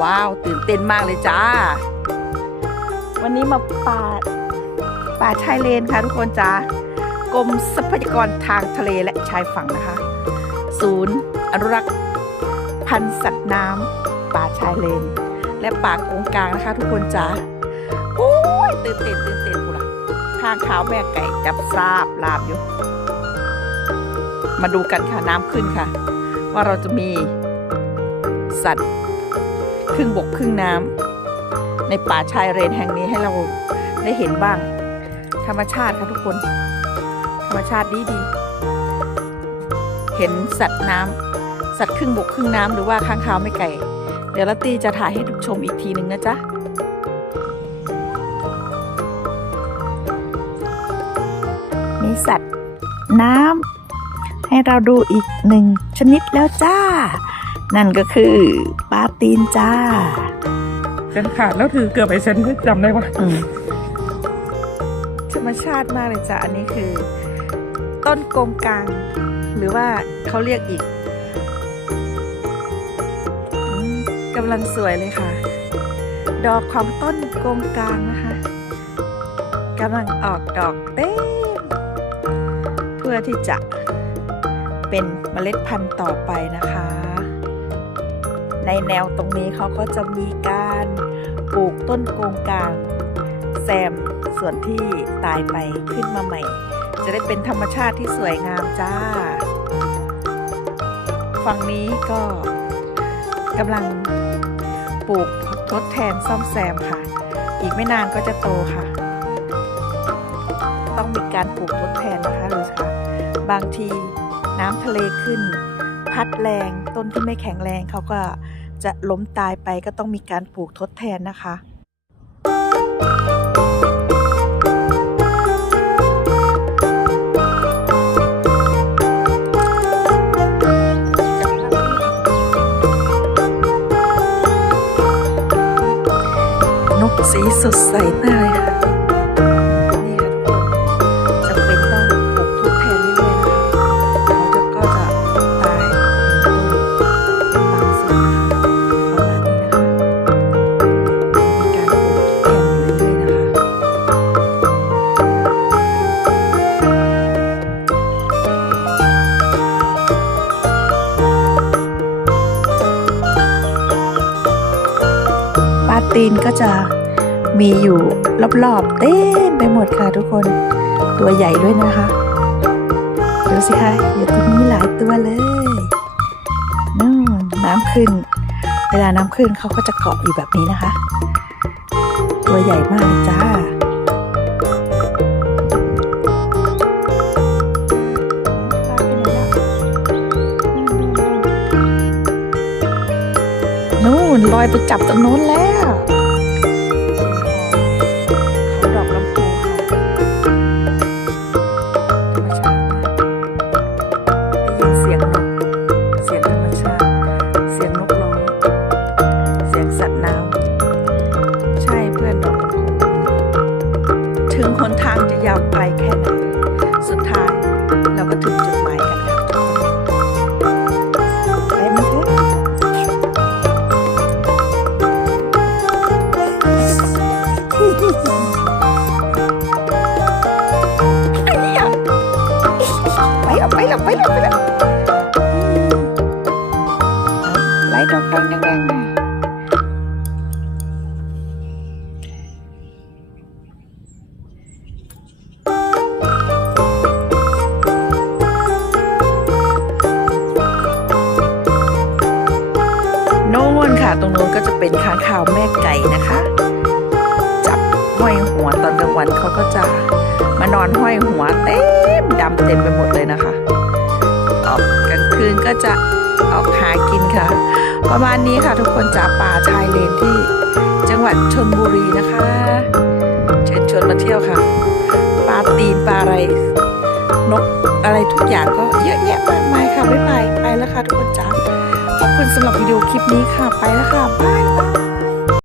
ว้าว ตื่นเต้นมากเลยจ้า วันนี้มาป่าป่าชายเลนค่ะทุกคนจ้ากรมทรัพยากรทางทะเลและชายฝั่งนะคะ ศูนย์อนุรักษ์พันธุ์สัตว์น้ำป่าชายเลน และป่าโกงกลางนะคะ ทุกคนจ้าโอ้ยตื่นเต้นตื่นเต้นกูละทางขาวแม่ไก่จับซาบลาบอยู่ มาดูกันค่ะน้ำขึ้นค่ะ ว่าเราจะมีสัตว์ รึ่งบกครึ่งน้ำในป่าชายเลนแห่งนี้ให้เราได้เห็นบ้าง ธรรมชาติค่ะทุกคน ธรรมชาติดีดี เห็นสัตว์น้ำสัตว์ครึ่งบกครึ่งน้ำหรือว่าข้างคาวไม่ไก่เดี๋ยวลัตตี้จะถ่ายให้ทุกชมอีกทีหนึ่งนะจ๊ะมีสัตว์น้ำให้เราดูอีกหนึ่งชนิดแล้วจ้า นั่นก็คือปลาตีนจ้าเส้นขาดแล้วถือเกือบไอเส้นที่จำได้ว่าอืมธรรมชาติมากเลยจ้ะอันนี้คือ ต้นกงกลาง หรือว่าเขาเรียกอีกอมกำลังสวยเลยค่ะ ดอกของต้นกงกลางนะคะกำลังออกดอกเต็มเพื่อที่จะเป็นเมล็ดพันธุ์ต่อไปนะคะ ในแนวตรงนี้เขาก็จะมีการปลูกต้นโกงกลางแซมส่วนที่ตายไปขึ้นมาใหม่ จะได้เป็นธรรมชาติที่สวยงามจ้า ฝั่งนี้ก็กำลังปลูกทดแทนซ่อมแซมค่ะ อีกไม่นานก็จะโตค่ะ ต้องมีการปลูกทดแทนนะคะดูสิคะบางทีน้ำทะเลขึ้น พัดแรงต้นที่ไม่แข็งแรงเขาก็ จะล้มตายไปก็ต้องมีการปลูกทดแทนนะคะนกสีสดใสมา ตีนก็จะมีอยู่รอบๆเต็มไปหมดค่ะทุกคนตัวใหญ่ด้วยนะคะดูสิคะอยู่ตรงนี้หลายตัวเลยนู่นน้ำขึ้น เวลาน้ำขึ้นเขาก็จะเกาะอยู่แบบนี้นะคะ ตัวใหญ่มากเลยจ้า นลอยไปจับตรงโน้นแล้วเขาดอกลำพูค่ะธรรมชาติได้ยินเสียงนก เสียงธรรมชาติ เสียงนกร้อง เสียงสัตว์น้ำ ใช่เพื่อนดอกลำพูถึงหนทางจะยาวไกลแค่ไหน ไปแล้วไปแล้วไปแล้วไปแล้วไล่ดอกดังแดงๆโน่นค่ะ ตรงนู้นก็จะเป็นค้างคาวแม่ไก่นะคะ จับห้อยหัวตอนกลางวันเขาก็จะมานอนห้อยหัวเต็มดำเต็มไปหมดเลยนะคะ นก็จะออกหากินค่ะ ประมาณนี้ค่ะทุกคนจากป่าชายเลนที่จังหวัดชนบุรีนะคะเชิญชวนมาเที่ยวค่ะปลาตีนปลาอะไรนกอะไรทุกอย่างก็เยอะแยะมากมายค่ะบ๊ายบายไปแล้วค่ะทุกคนจ้าขอบคุณสำหรับวิดีโอคลิปนี้ค่ะไปแล้วค่ะบายบาย